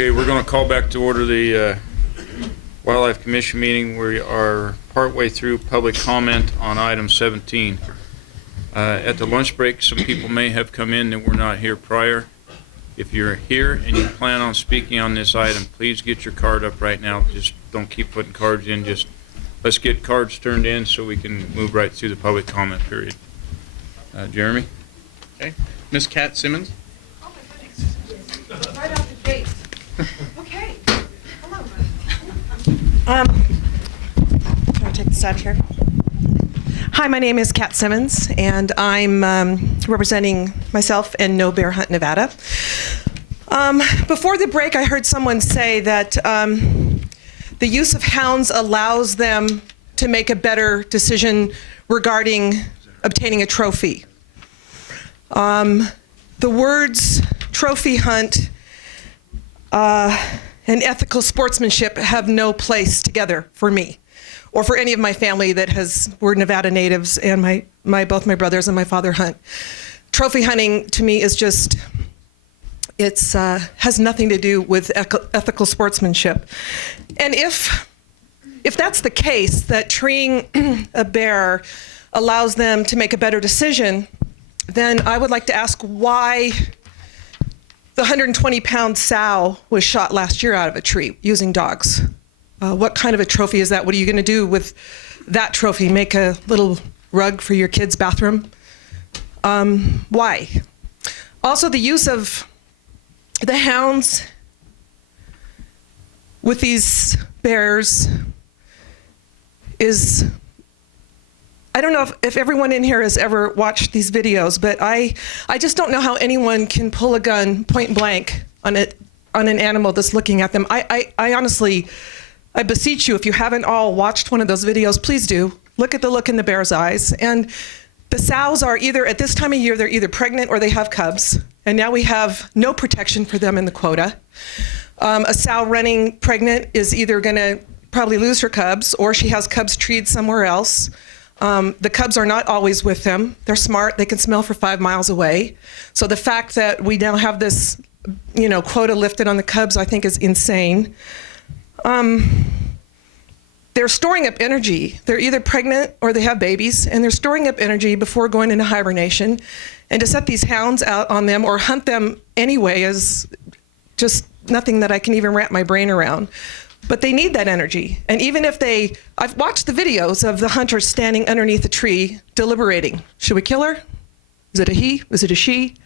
Okay, we're going to call back to order the Wildlife Commission meeting. We are partway through public comment on item 17. At the lunch break, some people may have come in that were not here prior. If you're here and you plan on speaking on this item, please get your card up right now. Just don't keep putting cards in. Just let's get cards turned in so we can move right through the public comment period. Jeremy? Okay. Miss Kat Simmons? Oh my goodness. Right out the gate. Okay. Hello. Can I take this out of here? Hi, my name is Kat Simmons, and I'm representing myself in No Bear Hunt, Nevada. Before the break, I heard someone say that the use of hounds allows them to make a better decision regarding obtaining a trophy. The words trophy hunt and ethical sportsmanship have no place together for me, or for any of my family that were Nevada natives, and both my brothers and my father hunt. Trophy hunting to me is just, has nothing to do with ethical sportsmanship. And if that's the case, that treeing a bear allows them to make a better decision, then I would like to ask why the 120-pound sow was shot last year out of a tree using dogs. What kind of a trophy is that? What are you going to do with that trophy? Make a little rug for your kid's bathroom? Why? Also, the use of the hounds with these bears is, I don't know if everyone in here has ever watched these videos, but I just don't know how anyone can pull a gun point blank on an animal that's looking at them. I honestly, I beseech you, if you haven't all watched one of those videos, please do. Look at the look in the bear's eyes. And the sows are either, at this time of year, they're either pregnant or they have cubs. And now we have no protection for them in the quota. A sow running pregnant is either going to probably lose her cubs, or she has cubs treed somewhere else. The cubs are not always with them. They're smart. They can smell for 5 miles away. So the fact that we now have this, quota lifted on the cubs, I think is insane. They're storing up energy. They're either pregnant or they have babies, and they're storing up energy before going into hibernation. And to set these hounds out on them or hunt them anyway is just nothing that I can even wrap my brain around. But they need that energy. And even if I've watched the videos of the hunters standing underneath a tree deliberating. Should we kill her? Is it a he? Is it a she?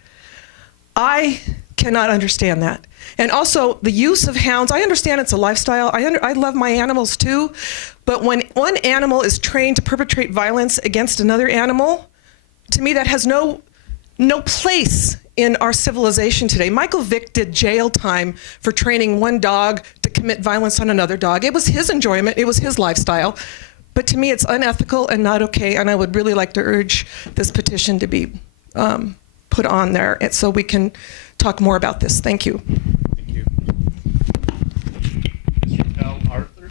I cannot understand that. And also the use of hounds, I understand it's a lifestyle. I love my animals too. But when one animal is trained to perpetrate violence against another animal, to me that has no place in our civilization today. Michael Vick did jail time for training one dog to commit violence on another dog. It was his enjoyment, it was his lifestyle. But to me, it's unethical and not okay, and I would really like to urge this petition to be put on there so we can talk more about this. Thank you. Thank you. Mr. Cal Arthur?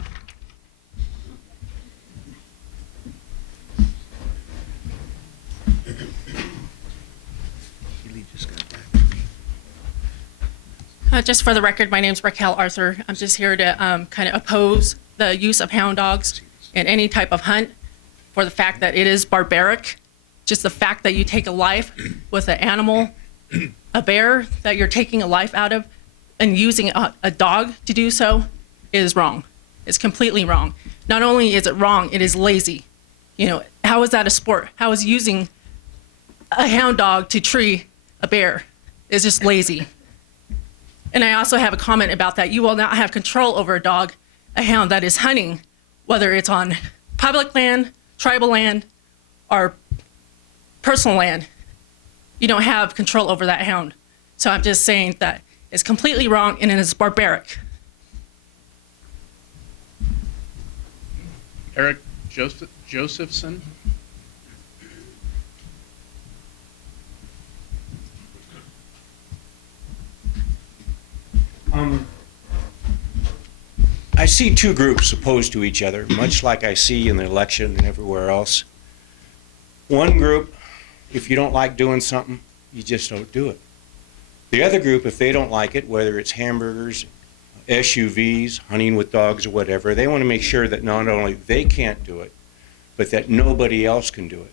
Just for the record, my name is Raquel Arthur. I'm just here to kind of oppose the use of hound dogs in any type of hunt for the fact that it is barbaric. Just the fact that you take a life with an animal, a bear that you're taking a life out of, and using a dog to do so is wrong. It's completely wrong. Not only is it wrong, it is lazy. How is that a sport? How is using a hound dog to tree a bear? It's just lazy. And I also have a comment about that. You will not have control over a hound that is hunting, whether it's on public land, tribal land, or personal land. You don't have control over that hound. So I'm just saying that it's completely wrong and it is barbaric. Eric Josephson? I see two groups opposed to each other, much like I see in the election and everywhere else. One group, if you don't like doing something, you just don't do it. The other group, if they don't like it, whether it's hamburgers, SUVs, hunting with dogs or whatever. They want to make sure that not only they can't do it, but that nobody else can do it.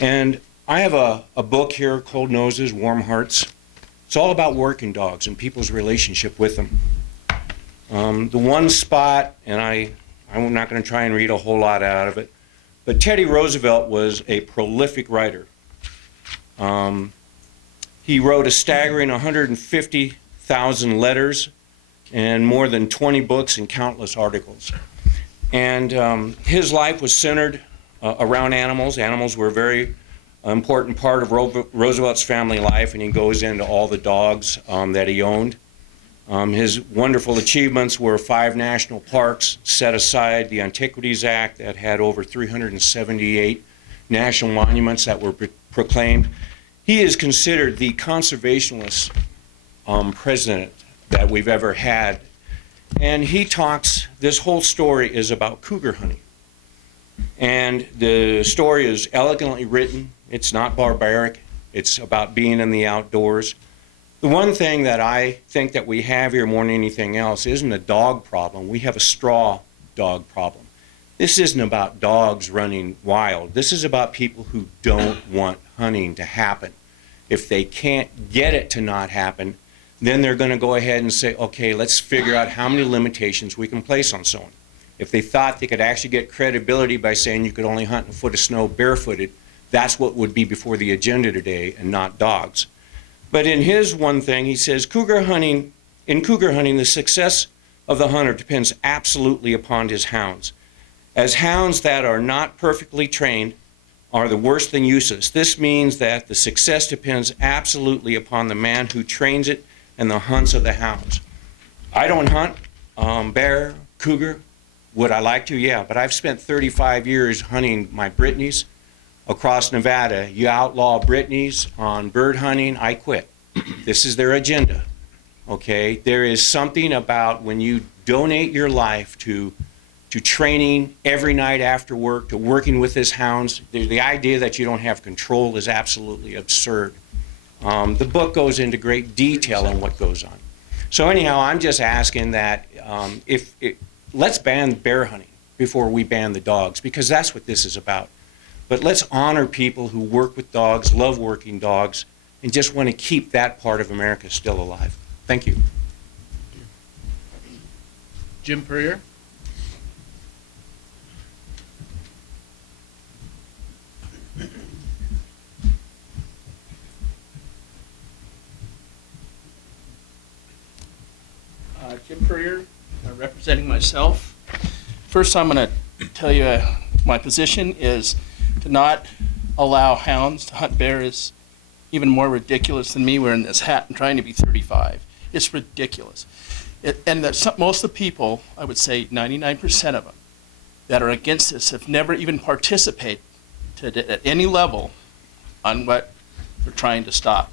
And I have a book here, Cold Noses, Warm Hearts. It's all about working dogs and people's relationship with them. The one spot, and I'm not going to try and read a whole lot out of it, but Teddy Roosevelt was a prolific writer. He wrote a staggering 150,000 letters and more than 20 books and countless articles. And his life was centered around animals. Animals were a very important part of Roosevelt's family life, and he goes into all the dogs that he owned. His wonderful achievements were 5 national parks, set aside the Antiquities Act that had over 378 national monuments that were proclaimed. He is considered the conservationist president that we've ever had. And he talks, this whole story is about cougar hunting. And the story is elegantly written. It's not barbaric. It's about being in the outdoors. The one thing that I think that we have here more than anything else isn't a dog problem. We have a straw dog problem. This isn't about dogs running wild. This is about people who don't want hunting to happen. If they can't get it to not happen, then they're going to go ahead and say, okay, let's figure out how many limitations we can place on someone. If they thought they could actually get credibility by saying you could only hunt in a foot of snow barefooted, that's what would be before the agenda today and not dogs. But in his one thing, he says, in cougar hunting, the success of the hunter depends absolutely upon his hounds. As hounds that are not perfectly trained are the worse than useless. This means that the success depends absolutely upon the man who trains it and the hunts of the hounds. I don't hunt bear, cougar. Would I like to? Yeah, but I've spent 35 years hunting my Brittany's across Nevada. You outlaw Brittany's on bird hunting, I quit. This is their agenda, okay? There is something about when you donate your life to training every night after work, to working with his hounds, the idea that you don't have control is absolutely absurd. The book goes into great detail on what goes on. So anyhow, I'm just asking that let's ban bear hunting before we ban the dogs, because that's what this is about. But let's honor people who work with dogs, love working dogs, and just want to keep that part of America still alive. Thank you. Jim Purrier. Jim Purrier, representing myself. First, I'm going to tell you my position is to not allow hounds to hunt bear is even more ridiculous than me wearing this hat and trying to be 35. It's ridiculous. Most of the people, I would say 99% of them, that are against this have never even participated at any level on what they're trying to stop.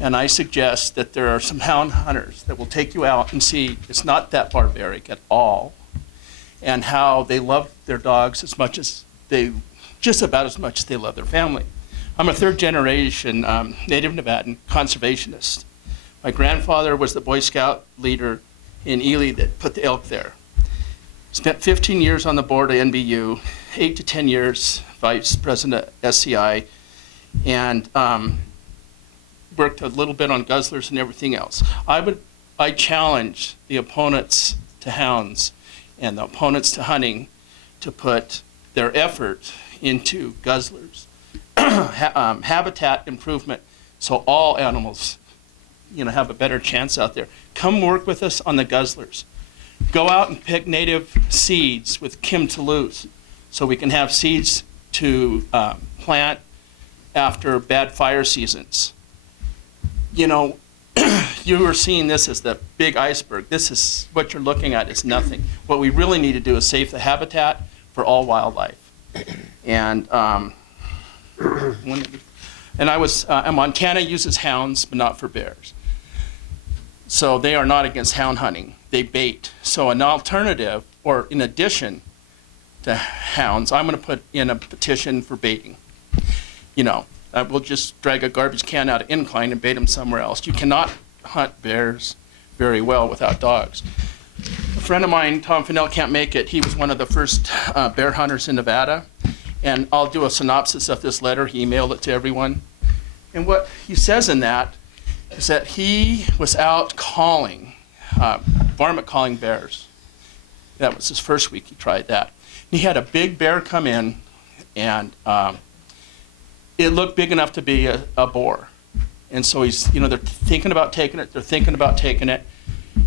And I suggest that there are some hound hunters that will take you out and see it's not that barbaric at all, and how they love their dogs just about as much as they love their family. I'm a third generation Native Nevadan conservationist. My grandfather was the Boy Scout leader in Ely that put the elk there. Spent 15 years on the board of NBU, 8 to 10 years vice president of SCI, and worked a little bit on guzzlers and everything else. I challenge the opponents to hounds and the opponents to hunting to put their effort into guzzlers, habitat improvement, so all animals, have a better chance out there. Come work with us on the guzzlers. Go out and pick native seeds with Kim Toulouse, so we can have seeds to plant after bad fire seasons. You are seeing this as the big iceberg. This is what you're looking at is nothing. What we really need to do is save the habitat for all wildlife. And Montana uses hounds, but not for bears. So they are not against hound hunting. They bait. So an alternative, or in addition to hounds, I'm going to put in a petition for baiting. We'll just drag a garbage can out of incline and bait them somewhere else. You cannot hunt bears very well without dogs. A friend of mine, Tom Fennell, can't make it. He was one of the first bear hunters in Nevada. And I'll do a synopsis of this letter. He emailed it to everyone. And what he says in that is that he was out calling, varmint calling bears. That was his first week he tried that. He had a big bear come in, and it looked big enough to be a boar. And so he's, they're thinking about taking it.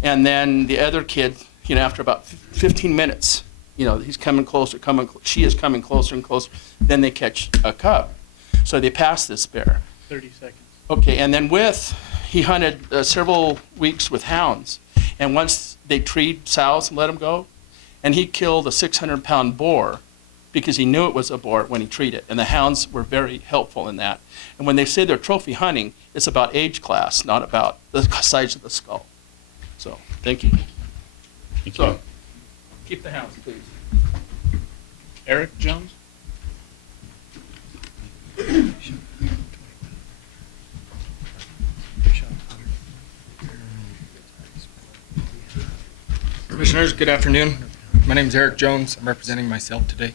And then the other kid, after about 15 minutes, he's coming closer, she is coming closer and closer. Then they catch a cub. So they pass this bear. 30 seconds. Okay, and then he hunted several weeks with hounds. And once they treed sows and let them go, and he killed a 600-pound boar because he knew it was a boar when he treated it. And the hounds were very helpful in that. And when they say they're trophy hunting, it's about age class, not about the size of the skull. So, thank you. So, keep the hounds, please. Eric Jones? Commissioners, good afternoon. My name is Eric Jones. I'm representing myself today.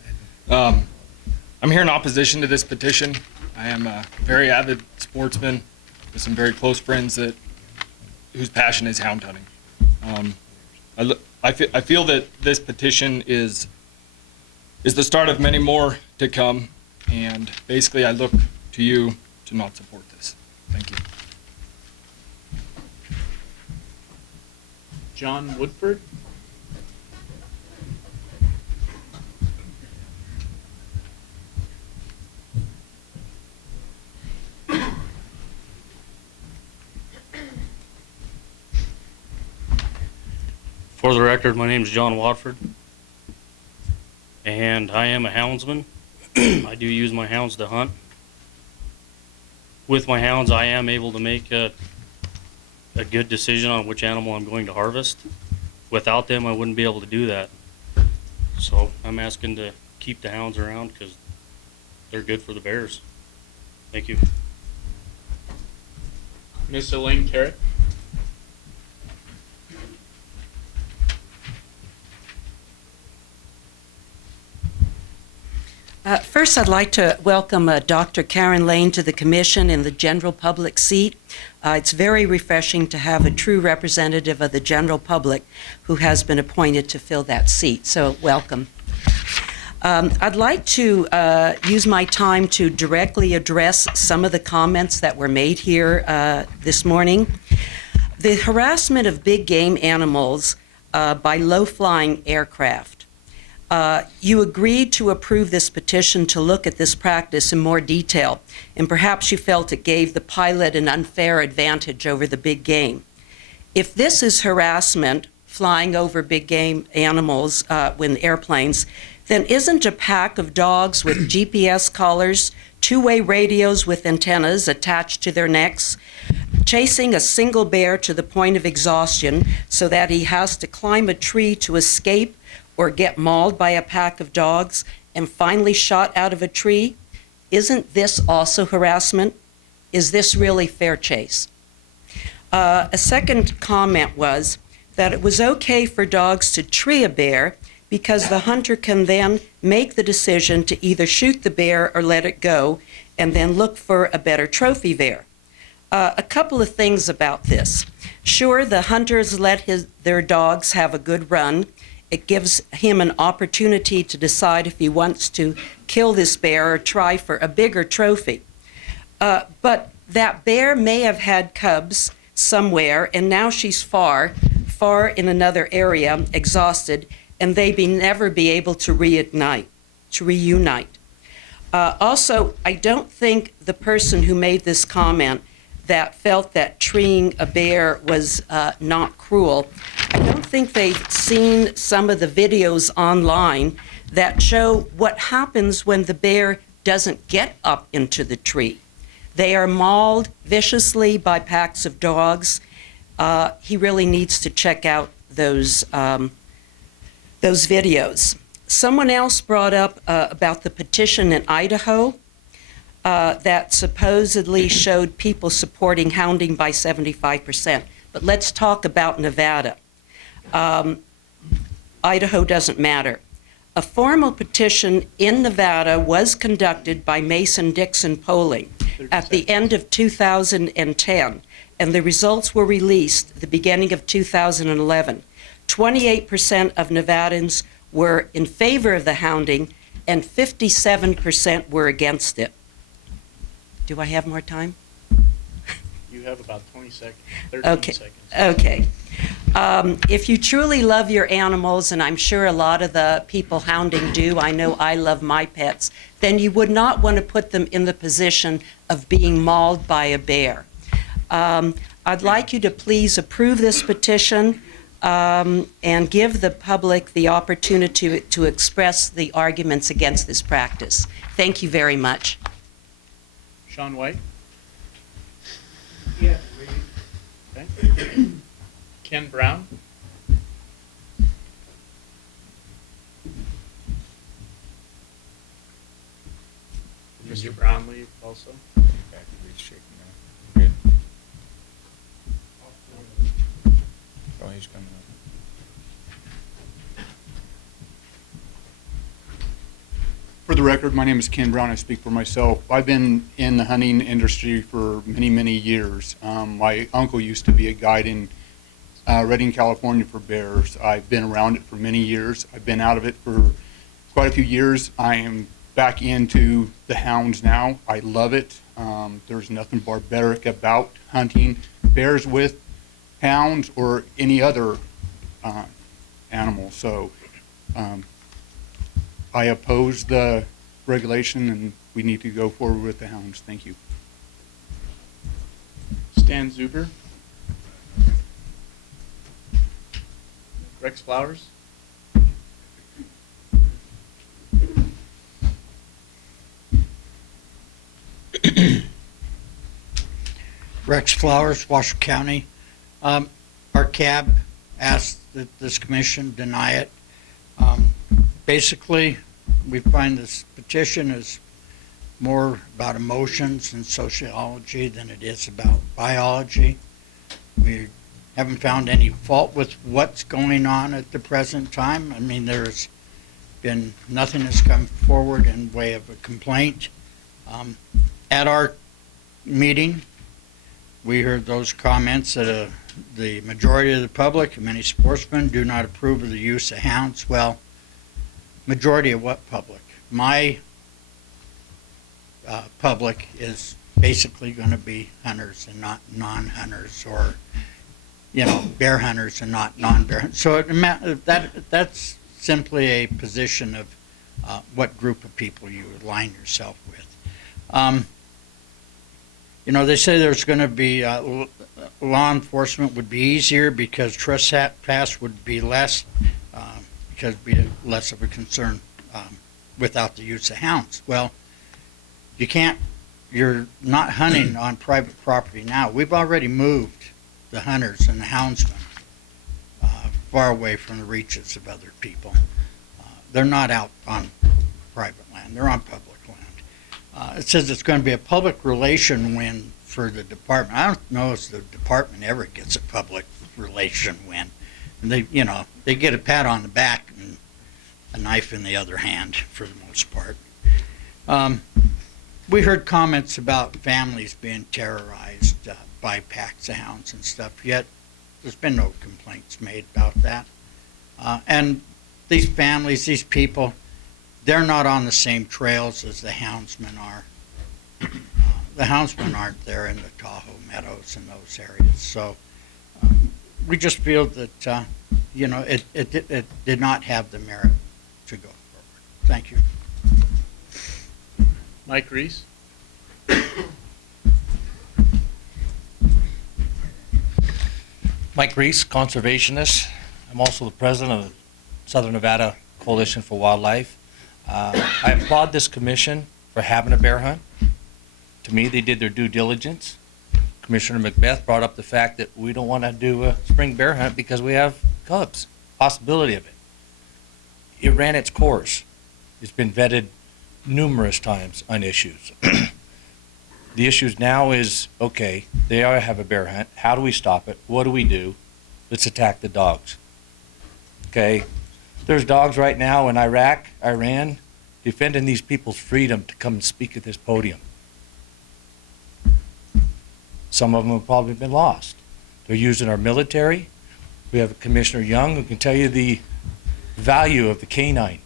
I'm here in opposition to this petition. I am a very avid sportsman with some very close friends whose passion is hound hunting. I feel that this petition is the start of many more to come, and basically I look to you to not support this. Thank you. John Woodford? For the record, my name is John Watford, and I am a houndsman. I do use my hounds to hunt. With my hounds, I am able to make a good decision on which animal I'm going to harvest. Without them, I wouldn't be able to do that. So I'm asking to keep the hounds around because they're good for the bears. Thank you. Miss Elaine Carrick? First, I'd like to welcome Dr. Karen Lane to the Commission in the general public seat. It's very refreshing to have a true representative of the general public who has been appointed to fill that seat, so welcome. I'd like to use my time to directly address some of the comments that were made here this morning. The harassment of big game animals by low-flying aircraft. You agreed to approve this petition to look at this practice in more detail, and perhaps you felt it gave the pilot an unfair advantage over the big game. If this is harassment, flying over big game animals when airplanes, then isn't a pack of dogs with GPS collars, two-way radios with antennas attached to their necks, chasing a single bear to the point of exhaustion so that he has to climb a tree to escape or get mauled by a pack of dogs and finally shot out of a tree? Isn't this also harassment? Is this really fair chase? A second comment was that it was okay for dogs to tree a bear because the hunter can then make the decision to either shoot the bear or let it go and then look for a better trophy bear. A couple of things about this. Sure, the hunters let their dogs have a good run. It gives him an opportunity to decide if he wants to kill this bear or try for a bigger trophy. But that bear may have had cubs somewhere, and now she's far in another area, exhausted, and they never be able to reunite. Also, I don't think the person who made this comment that felt that treeing a bear was not cruel, I don't think they've seen some of the videos online that show what happens when the bear doesn't get up into the tree. They are mauled viciously by packs of dogs. He really needs to check out those videos. Someone else brought up about the petition in Idaho that supposedly showed people supporting hounding by 75%. But let's talk about Nevada. Idaho doesn't matter. A formal petition in Nevada was conducted by Mason-Dixon polling at the end of 2010, and the results were released at the beginning of 2011. 28% of Nevadans were in favor of the hounding, and 57% were against it. Do I have more time? You have about 20 seconds, 13 Okay. seconds. Okay. If you truly love your animals, and I'm sure a lot of the people hounding do, I know I love my pets, then you would not want to put them in the position of being mauled by a bear. I'd like you to please approve this petition and give the public the opportunity to express the arguments against this practice. Thank you very much. Sean White? Yeah. Okay. Ken Brown? Mr. Brownlee also? Good. Oh, he's coming up. For the record, my name is Ken Brown. I speak for myself. I've been in the hunting industry for many, many years. My uncle used to be a guide in Redding, California for bears. I've been around it for many years. I've been out of it for quite a few years. I am back into the hounds now. I love it. There's nothing barbaric about hunting bears with hounds or any other animal. So I oppose the regulation, and we need to go forward with the hounds. Thank you. Stan Zuber? Rex Flowers? Rex Flowers, Washoe County. Our cab asked that this commission deny it. Basically, we find this petition is more about emotions and sociology than it is about biology. We haven't found any fault with what's going on at the present time. I mean, there's been nothing has come forward in way of a complaint. At our meeting, we heard those comments that the majority of the public and many sportsmen do not approve of the use of hounds. Well, majority of what public? My public is basically going to be hunters and not non-hunters, or bear hunters and not non-bear hunters. So that's simply a position of what group of people you align yourself with. They say there's going to be law enforcement would be easier because trespass would be less, because it'd be less of a concern without the use of hounds. Well, you're not hunting on private property now. We've already moved the hunters and the houndsmen far away from the reaches of other people. They're not out on private land. They're on public land. It says it's going to be a public relation win for the department. I don't know if the department ever gets a public relation win. And they get a pat on the back and a knife in the other hand for the most part. We heard comments about families being terrorized by packs of hounds and stuff, yet there's been no complaints made about that. And these families, these people, they're not on the same trails as the houndsmen are. The houndsmen aren't there in the Tahoe Meadows and those areas. So we just feel that, it did not have the merit to go forward. Thank you. Mike Reese? Mike Reese, conservationist. I'm also the president of the Southern Nevada Coalition for Wildlife. I applaud this commission for having a bear hunt. To me, they did their due diligence. Commissioner Macbeth brought up the fact that we don't want to do a spring bear hunt because we have cubs, possibility of it. It ran its course. It's been vetted numerous times on issues. The issue now is, okay, they are have a bear hunt. How do we stop it? What do we do? Let's attack the dogs. Okay? There's dogs right now in Iraq, Iran, defending these people's freedom to come and speak at this podium. Some of them have probably been lost. They're using our military. We have Commissioner Young who can tell you the value of the canine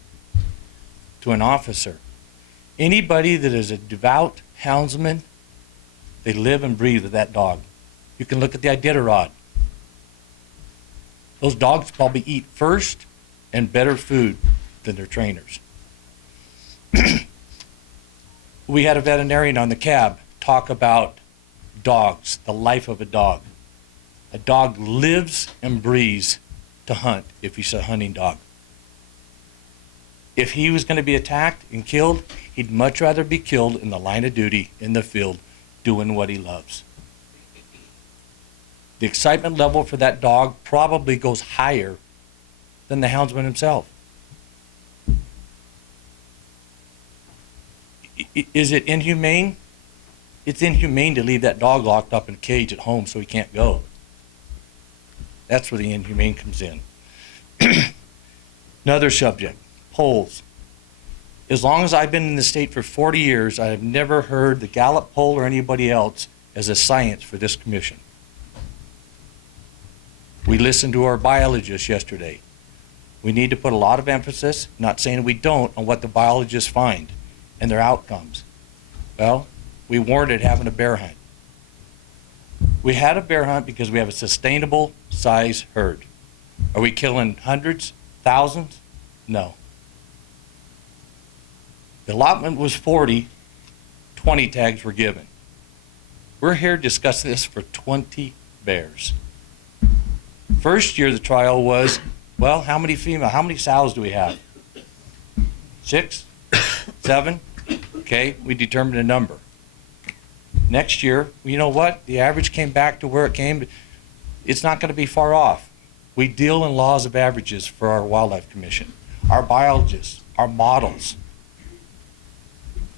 to an officer. Anybody that is a devout houndsman, they live and breathe with that dog. You can look at the Iditarod. Those dogs probably eat first and better food than their trainers. We had a veterinarian on the cab talk about dogs, the life of a dog. A dog lives and breathes to hunt if he's a hunting dog. If he was going to be attacked and killed, he'd much rather be killed in the line of duty in the field doing what he loves. The excitement level for that dog probably goes higher than the houndsman himself. Is it inhumane? It's inhumane to leave that dog locked up in a cage at home so he can't go. That's where the inhumane comes in. Another subject, polls. As long as I've been in the state for 40 years, I have never heard the Gallup poll or anybody else as a science for this commission. We listened to our biologists yesterday. We need to put a lot of emphasis, not saying we don't, on what the biologists find and their outcomes. Well, we warranted having a bear hunt. We had a bear hunt because we have a sustainable size herd. Are we killing hundreds, thousands? No. The allotment was 40, 20 tags were given. We're here discussing this for 20 bears. First year the trial was, well, how many sows do we have? 6? 7? Okay, we determined a number. Next year, you know what? The average came back to where it came. It's not going to be far off. We deal in laws of averages for our Wildlife Commission. Our biologists, our models,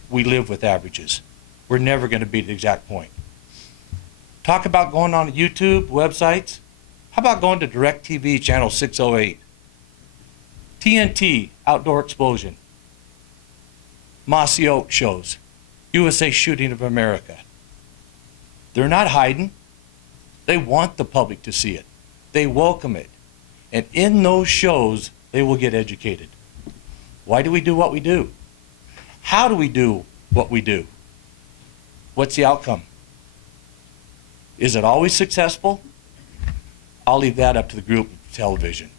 we live with averages. We're never going to be at the exact point. Talk about going on YouTube, websites. How about going to DirecTV channel 608? TNT, Outdoor Explosion. Mossy Oak shows. USA Shooting of America. They're not hiding. They want the public to see it. They welcome it. And in those shows, they will get educated. Why do we do what we do? How do we do what we do? What's the outcome? Is it always successful? I'll leave that up to the group of television.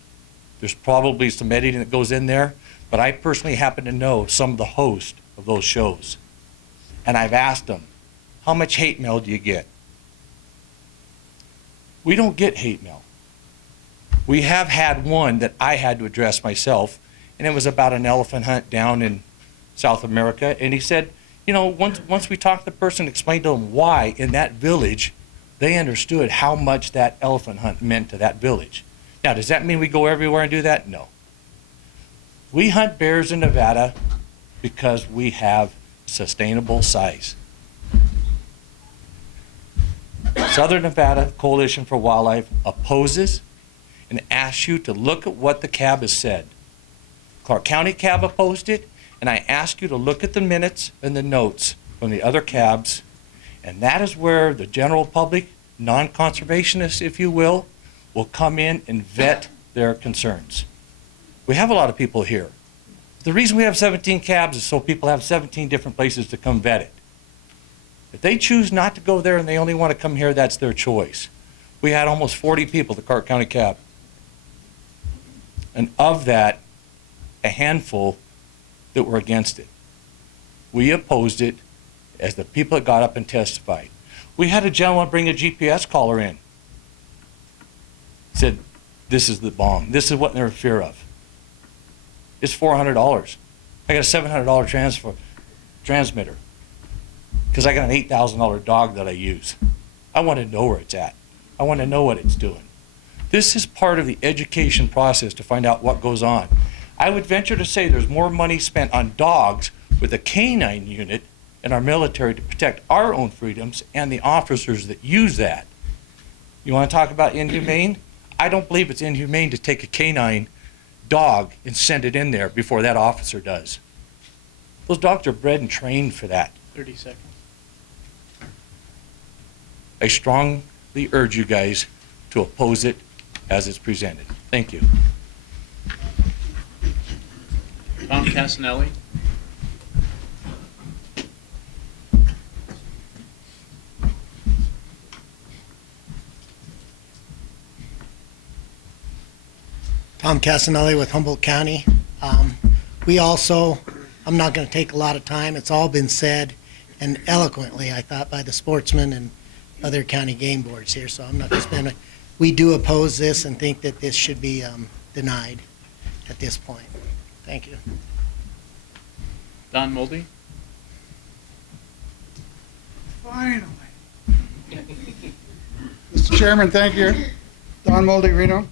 There's probably some editing that goes in there, but I personally happen to know some of the hosts of those shows. And I've asked them, how much hate mail do you get? We don't get hate mail. We have had one that I had to address myself, and it was about an elephant hunt down in South America. And he said, you know, once we talked to the person, explained to them why in that village, they understood how much that elephant hunt meant to that village. Now, does that mean we go everywhere and do that? No. We hunt bears in Nevada because we have sustainable size. Southern Nevada Coalition for Wildlife opposes and asks you to look at what the cab has said. Clark County cab opposed it, and I ask you to look at the minutes and the notes from the other cabs, and that is where the general public, non-conservationists, if you will come in and vet their concerns. We have a lot of people here. The reason we have 17 cabs is so people have 17 different places to come vet it. If they choose not to go there and they only want to come here, that's their choice. We had almost 40 people at the Clark County cab. And of that, a handful that were against it. We opposed it as the people that got up and testified. We had a gentleman bring a GPS collar in. Said, this is the bomb. This is what they're in fear of. It's $400. I got a $700 transmitter because I got an $8,000 dog that I use. I want to know where it's at. I want to know what it's doing. This is part of the education process to find out what goes on. I would venture to say there's more money spent on dogs with a canine unit and our military to protect our own freedoms and the officers that use that. You want to talk about inhumane? I don't believe it's inhumane to take a canine dog and send it in there before that officer does. Those dogs are bred and trained for that. 30 seconds. I strongly urge you guys to oppose it as it's presented. Thank you. Tom Casanelli. Tom Casanelli with Humboldt County. We also, I'm not going to take a lot of time. It's all been said, and eloquently, I thought, by the sportsmen and other county game boards here, so I'm not going to spend it. We do oppose this and think that this should be denied at this point. Thank you. Don Moldy. Finally. Mr. Chairman, thank you. Don Moldy, Reno.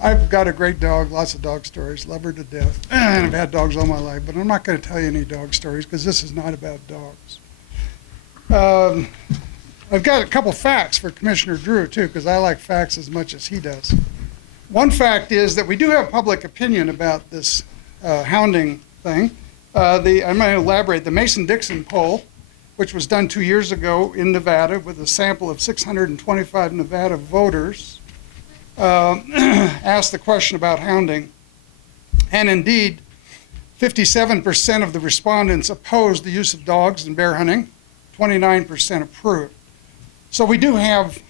I've got a great dog, lots of dog stories, love her to death, and I've had dogs all my life, but I'm not going to tell you any dog stories because this is not about dogs. I've got a couple facts for Commissioner Drew, too, because I like facts as much as he does. One fact is that we do have public opinion about this hounding thing. I'm going to elaborate. The Mason-Dixon poll, which was done 2 years ago in Nevada with a sample of 625 Nevada voters, asked the question about hounding. And indeed, 57% of the respondents opposed the use of dogs in bear hunting, 29% approved. So we do have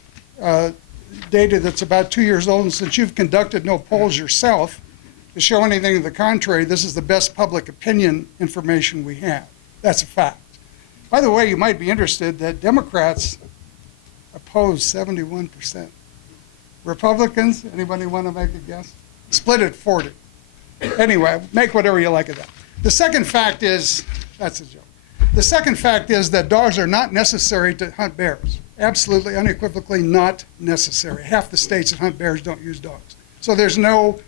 data that's about 2 years old, and since you've conducted no polls yourself to show anything to the contrary, this is the best public opinion information we have. That's a fact. By the way, you might be interested that Democrats oppose 71%. Republicans, anybody want to make a guess? Split at 40. Anyway, make whatever you like of that. The second fact is, that's a joke. The second fact is that dogs are not necessary to hunt bears. Absolutely, unequivocally not necessary. Half the states that hunt bears don't use dogs. So there's no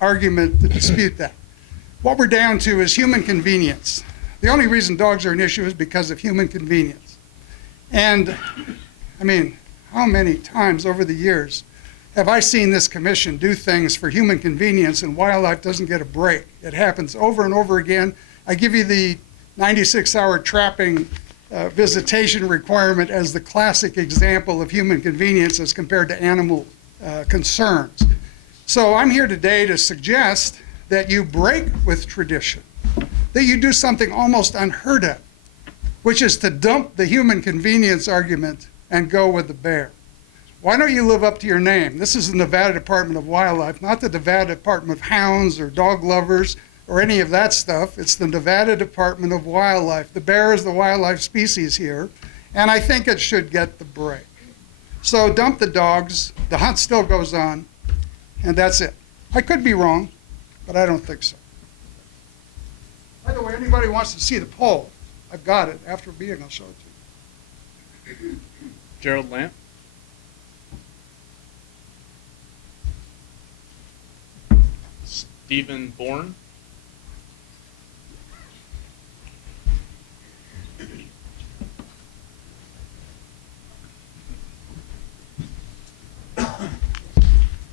argument to dispute that. What we're down to is human convenience. The only reason dogs are an issue is because of human convenience. And, I mean, how many times over the years have I seen this commission do things for human convenience and wildlife doesn't get a break? It happens over and over again. I give you the 96-hour trapping visitation requirement as the classic example of human convenience as compared to animal concerns. So I'm here today to suggest that you break with tradition, that you do something almost unheard of, which is to dump the human convenience argument and go with the bear. Why don't you live up to your name? This is the Nevada Department of Wildlife, not the Nevada Department of Hounds or dog lovers or any of that stuff. It's the Nevada Department of Wildlife. The bear is the wildlife species here, and I think it should get the break. So dump the dogs, the hunt still goes on, and that's it. I could be wrong, but I don't think so. By the way, anybody wants to see the poll, I've got it. After a meeting, I'll show it to you. Gerald Lamp. Stephen Bourne.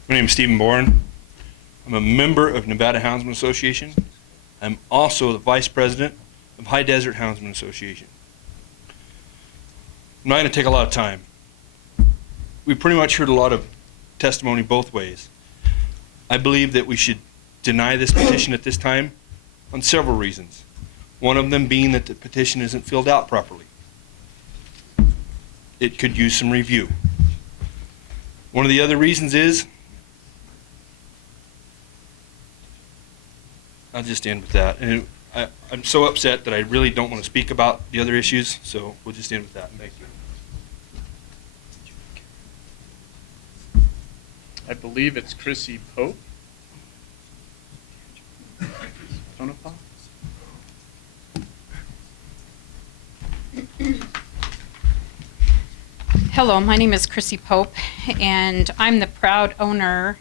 My name is Stephen Bourne. I'm a member of Nevada Houndsman Association. I'm also the vice president of High Desert Houndsman Association. I'm not going to take a lot of time. We pretty much heard a lot of testimony both ways. I believe that we should deny this petition at this time on several reasons. One of them being that the petition isn't filled out properly. It could use some review. One of the other reasons is, I'll just end with that. And I'm so upset that I really don't want to speak about the other issues, so we'll just end with that. Thank you. I believe it's Chrissy Pope. Tonopah? Hello, my name is Chrissy Pope, and I'm the proud owner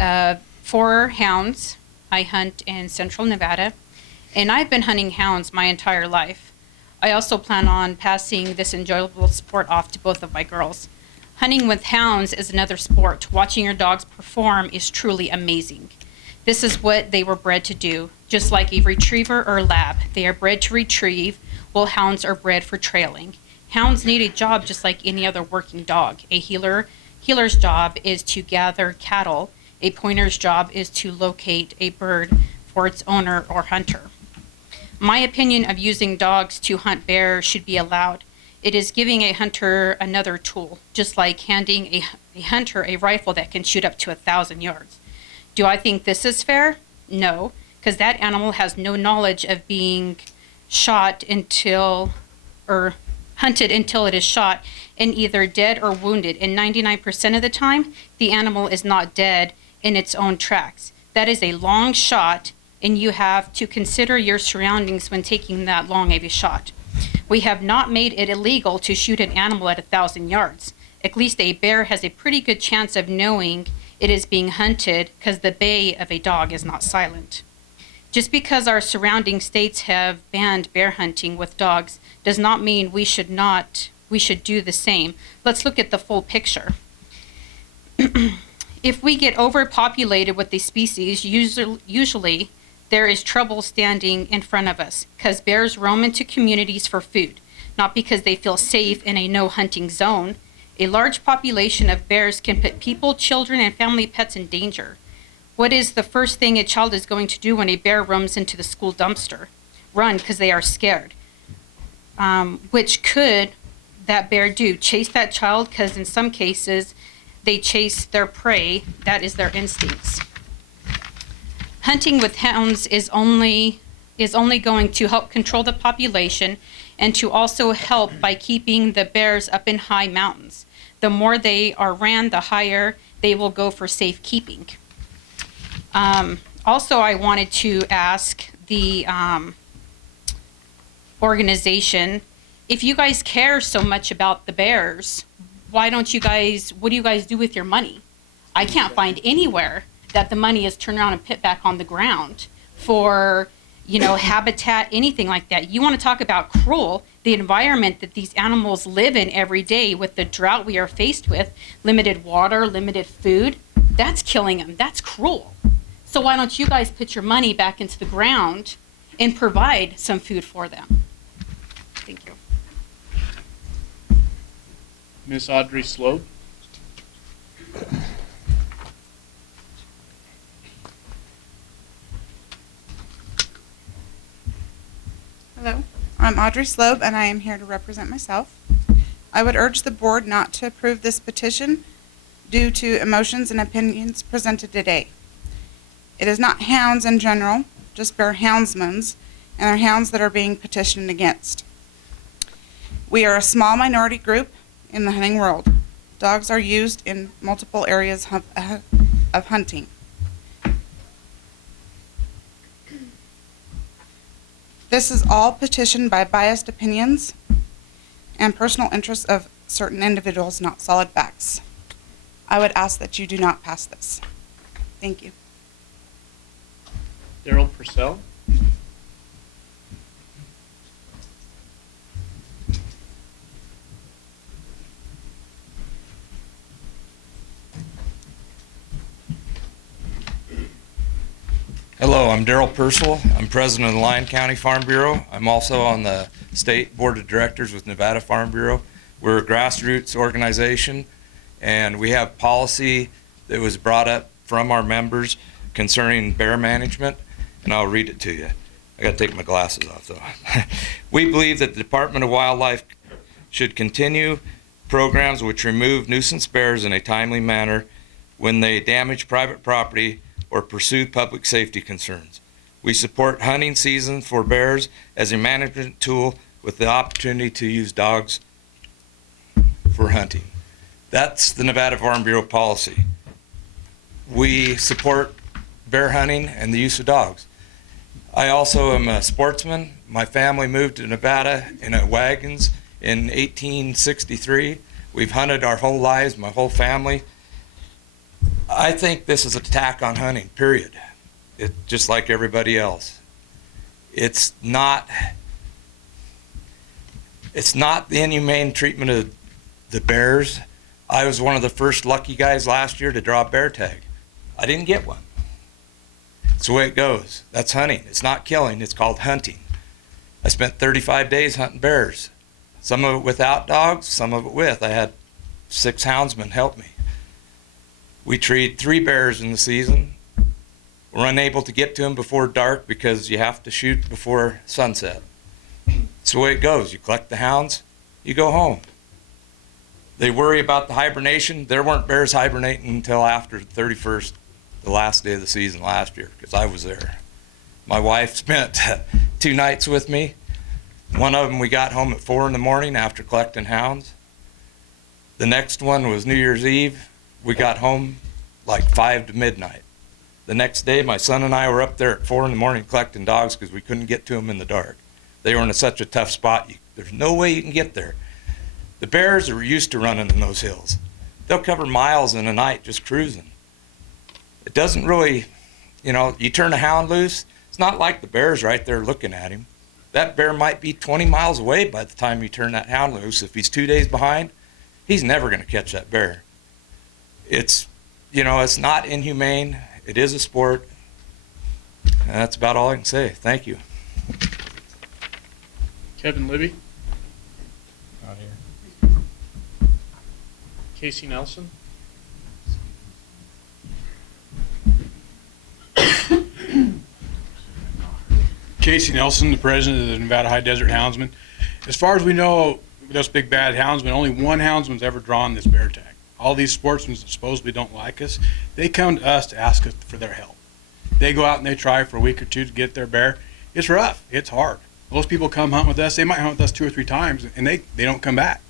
of 4 hounds. I hunt in central Nevada, and I've been hunting hounds my entire life. I also plan on passing this enjoyable sport off to both of my girls. Hunting with hounds is another sport. Watching your dogs perform is truly amazing. This is what they were bred to do, just like a retriever or lab. They are bred to retrieve, while hounds are bred for trailing. Hounds need a job just like any other working dog. A healer's job is to gather cattle. A pointer's job is to locate a bird for its owner or hunter. My opinion of using dogs to hunt bears should be allowed. It is giving a hunter another tool, just like handing a hunter a rifle that can shoot up to 1,000 yards. Do I think this is fair? No, because that animal has no knowledge of being shot or hunted until it is shot and either dead or wounded. And 99% of the time, the animal is not dead in its own tracks. That is a long shot, and you have to consider your surroundings when taking that long of a shot. We have not made it illegal to shoot an animal at 1,000 yards. At least a bear has a pretty good chance of knowing it is being hunted because the bay of a dog is not silent. Just because our surrounding states have banned bear hunting with dogs does not mean we should do the same. Let's look at the full picture. If we get overpopulated with the species, usually there is trouble standing in front of us because bears roam into communities for food, not because they feel safe in a no hunting zone. A large population of bears can put people, children, and family pets in danger. What is the first thing a child is going to do when a bear roams into the school dumpster? Run because they are scared. Which could that bear do? Chase that child? Because in some cases, they chase their prey. That is their instincts. Hunting with hounds is only going to help control the population and to also help by keeping the bears up in high mountains. The more they are ran, the higher they will go for safekeeping. Also, I wanted to ask the organization, if you guys care so much about the bears, what do you guys do with your money? I can't find anywhere that the money is turned around and put back on the ground for, habitat, anything like that. You want to talk about cruel, the environment that these animals live in every day with the drought we are faced with, limited water, limited food, that's killing them. That's cruel. So why don't you guys put your money back into the ground and provide some food for them? Thank you. Miss Audrey Slope. Hello, I'm Audrey Slobe, and I am here to represent myself. I would urge the board not to approve this petition due to emotions and opinions presented today. It is not hounds in general, just bear houndsmen, and they're hounds that are being petitioned against. We are a small minority group in the hunting world. Dogs are used in multiple areas of hunting. This is all petitioned by biased opinions and personal interests of certain individuals, not solid facts. I would ask that you do not pass this. Thank you. Daryl Purcell. Hello, I'm Daryl Purcell. I'm president of the Lyon County Farm Bureau. I'm also on the state board of directors with Nevada Farm Bureau. We're a grassroots organization, and we have policy that was brought up from our members concerning bear management, and I'll read it to you. I got to take my glasses off, though. We believe that the Department of Wildlife should continue programs which remove nuisance bears in a timely manner when they damage private property or pursue public safety concerns. We support hunting season for bears as a management tool with the opportunity to use dogs for hunting. That's the Nevada Farm Bureau policy. We support bear hunting and the use of dogs. I also am a sportsman. My family moved to Nevada in wagons in 1863. We've hunted our whole lives, my whole family. I think this is an attack on hunting, period. It's just like everybody else. It's not the inhumane treatment of the bears. I was one of the first lucky guys last year to draw a bear tag. I didn't get one. It's the way it goes. That's hunting. It's not killing. It's called hunting. I spent 35 days hunting bears. Some of it without dogs, some of it with. I had 6 houndsmen help me. We treed 3 bears in the season. We're unable to get to them before dark because you have to shoot before sunset. It's the way it goes. You collect the hounds, you go home. They worry about the hibernation. There weren't bears hibernating until after the 31st, the last day of the season last year, because I was there. My wife spent 2 nights with me. One of them we got home at 4 in the morning after collecting hounds. The next one was New Year's Eve. We got home like 5 to midnight. The next day, my son and I were up there at 4 in the morning collecting dogs because we couldn't get to them in the dark. They were in such a tough spot. There's no way you can get there. The bears are used to running in those hills. They'll cover miles in a night just cruising. It doesn't really, you turn a hound loose, it's not like the bear's right there looking at him. That bear might be 20 miles away by the time you turn that hound loose. If he's 2 days behind, he's never going to catch that bear. It's not inhumane. It is a sport. And that's about all I can say. Thank you. Kevin Libby. Not here. Casey Nelson. Casey Nelson, the president of the Nevada High Desert Houndsmen. As far as we know, those big bad houndsmen, only one houndsman's ever drawn this bear tag. All these sportsmen that supposedly don't like us, they come to us to ask us for their help. They go out and they try for a week or 2 to get their bear. It's rough. It's hard. Most people come hunt with us. They might hunt with us 2 or 3 times, and they don't come back.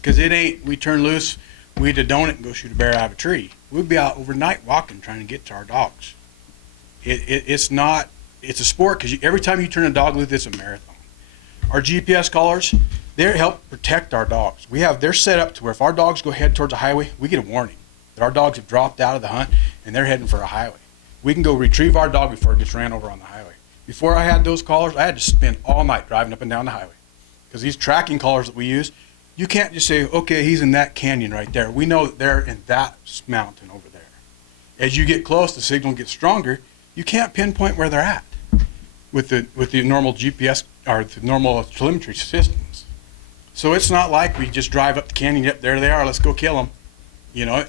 Because it ain't, we turn loose, we eat a donut and go shoot a bear out of a tree. We'd be out overnight walking trying to get to our dogs. It's a sport because every time you turn a dog loose, it's a marathon. Our GPS collars, they help protect our dogs. They're set up to where if our dogs go head towards a highway, we get a warning that our dogs have dropped out of the hunt and they're heading for a highway. We can go retrieve our dog before it gets ran over on the highway. Before I had those collars, I had to spend all night driving up and down the highway. Because these tracking collars that we use, you can't just say, okay, he's in that canyon right there. We know that they're in that mountain over there. As you get close, the signal gets stronger. You can't pinpoint where they're at with the normal GPS or the normal telemetry systems. So it's not like we just drive up the canyon, yep, there they are, let's go kill them.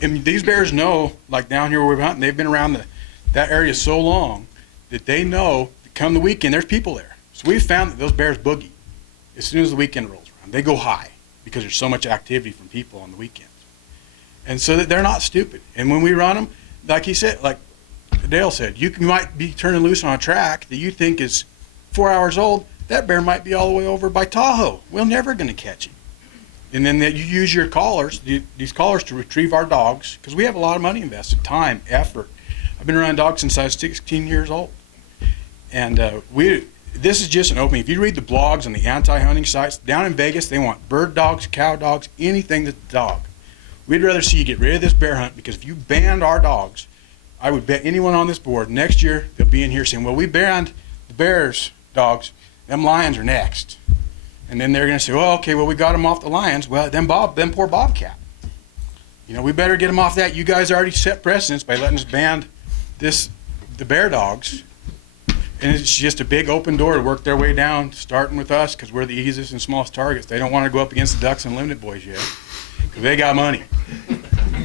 And these bears know, like down here where we're hunting, they've been around that area so long that they know that come the weekend, there's people there. So we've found that those bears boogie as soon as the weekend rolls around. They go high because there's so much activity from people on the weekends. And so that they're not stupid. And when we run them, like he said, like Dale said, you might be turning loose on a track that you think is 4 hours old. That bear might be all the way over by Tahoe. We're never going to catch him. And then you use your collars, these collars, to retrieve our dogs, because we have a lot of money invested, time, effort. I've been around dogs since I was 16 years old. And this is just an opening. If you read the blogs on the anti-hunting sites, down in Vegas, they want bird dogs, cow dogs, anything that's a dog. We'd rather see you get rid of this bear hunt, because if you banned our dogs, I would bet anyone on this board, next year they'll be in here saying, well, we banned the bears' dogs, them lions are next. And then they're going to say, well, okay, well, we got them off the lions. Well, them poor bobcat. We better get them off that. You guys already set precedents by letting us ban the bear dogs. And it's just a big open door to work their way down, starting with us, because we're the easiest and smallest targets. They don't want to go up against the Ducks and Limited boys yet, because they got money.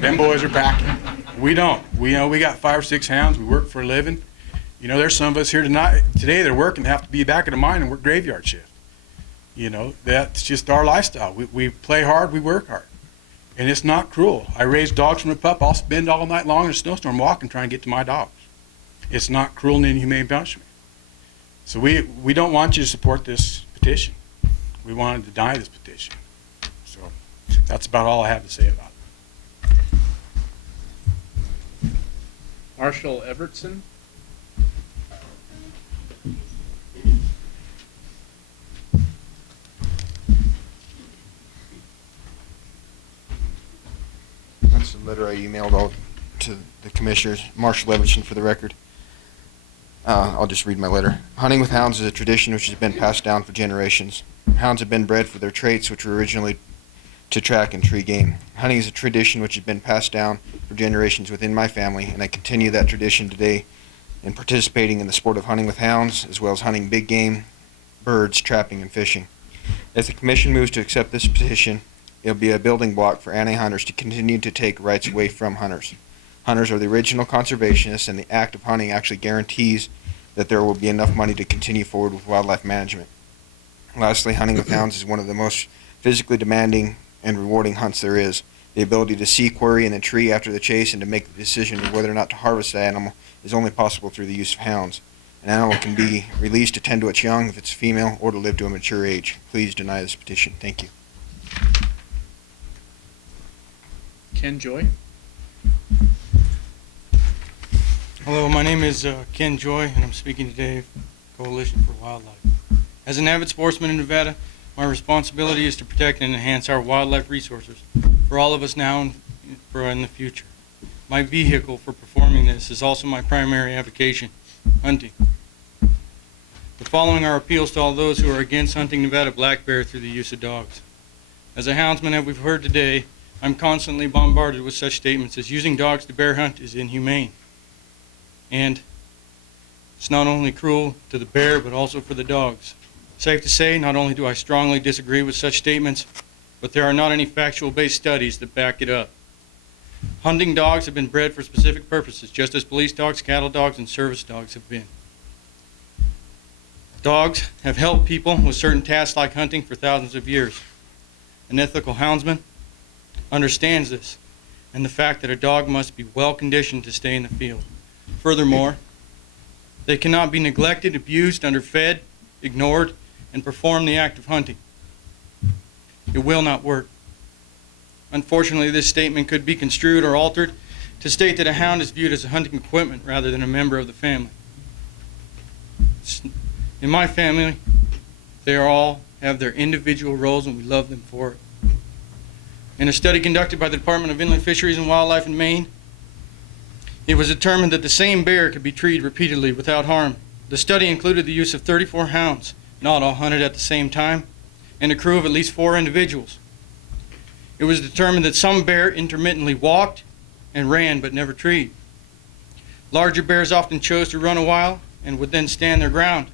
Them boys are packing. We don't. We got 5 or 6 hounds. We work for a living. There's some of us here today they're working, have to be back at the mine and work graveyard shift. That's just our lifestyle. We play hard, we work hard. And it's not cruel. I raise dogs from a pup. I'll spend all night long in a snowstorm walking trying to get to my dogs. It's not cruel and inhumane punishment. So we don't want you to support this petition. We want to deny this petition. So that's about all I have to say about it. Marshall Evertson. That's the letter I emailed out to the commissioners. Marshall Evertson, for the record. I'll just read my letter. Hunting with hounds is a tradition which has been passed down for generations. Hounds have been bred for their traits, which were originally to track and tree game. Hunting is a tradition which has been passed down for generations within my family, and I continue that tradition today in participating in the sport of hunting with hounds, as well as hunting big game, birds, trapping, and fishing. If the Commission moves to accept this petition, it'll be a building block for anti-hunters to continue to take rights away from hunters. Hunters are the original conservationists, and the act of hunting actually guarantees that there will be enough money to continue forward with wildlife management. Lastly, hunting with hounds is one of the most physically demanding and rewarding hunts there is. The ability to see quarry in a tree after the chase and to make the decision of whether or not to harvest the animal is only possible through the use of hounds. An animal can be released to tend to its young if it's female or to live to a mature age. Please deny this petition. Thank you. Ken Joy. Hello, my name is Ken Joy, and I'm speaking today for Coalition for Wildlife. As an avid sportsman in Nevada, my responsibility is to protect and enhance our wildlife resources for all of us now and for in the future. My vehicle for performing this is also my primary avocation, hunting. The following are appeals to all those who are against hunting Nevada black bear through the use of dogs. As a houndsman, as we've heard today, I'm constantly bombarded with such statements as using dogs to bear hunt is inhumane. And it's not only cruel to the bear, but also for the dogs. Safe to say, not only do I strongly disagree with such statements, but there are not any factual-based studies that back it up. Hunting dogs have been bred for specific purposes, just as police dogs, cattle dogs, and service dogs have been. Dogs have helped people with certain tasks like hunting for thousands of years. An ethical houndsman understands this, and the fact that a dog must be well conditioned to stay in the field. Furthermore, they cannot be neglected, abused, underfed, ignored, and perform the act of hunting. It will not work. Unfortunately, this statement could be construed or altered to state that a hound is viewed as a hunting equipment rather than a member of the family. In my family, they all have their individual roles, and we love them for it. In a study conducted by the Department of Inland Fisheries and Wildlife in Maine, it was determined that the same bear could be treated repeatedly without harm. The study included the use of 34 hounds, not all hunted at the same time, and a crew of at least 4 individuals. It was determined that some bear intermittently walked and ran but never treed. Larger bears often chose to run a while and would then stand their ground.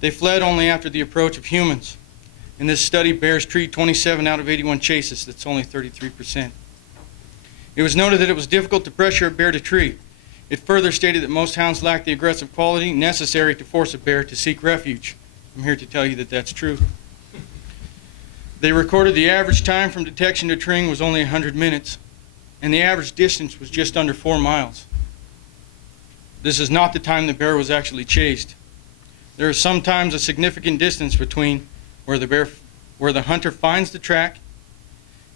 They fled only after the approach of humans. In this study, bears treed 27 out of 81 chases. That's only 33%. It was noted that it was difficult to pressure a bear to tree. It further stated that most hounds lack the aggressive quality necessary to force a bear to seek refuge. I'm here to tell you that that's true. They recorded the average time from detection to treeing was only 100 minutes, and the average distance was just under 4 miles. This is not the time the bear was actually chased. There is sometimes a significant distance between where the hunter finds the track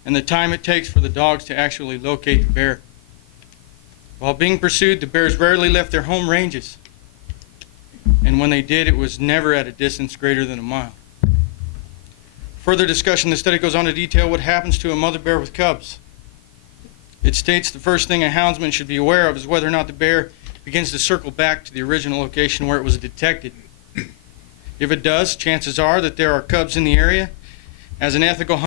and the time it takes for the dogs to actually locate the bear. While being pursued, the bears rarely left their home ranges, and when they did, it was never at a distance greater than a mile. Further discussion, the study goes on to detail what happens to a mother bear with cubs. It states the first thing a houndsman should be aware of is whether or not the bear begins to circle back to the original location where it was detected. If it does, chances are that there are cubs in the area. As an ethical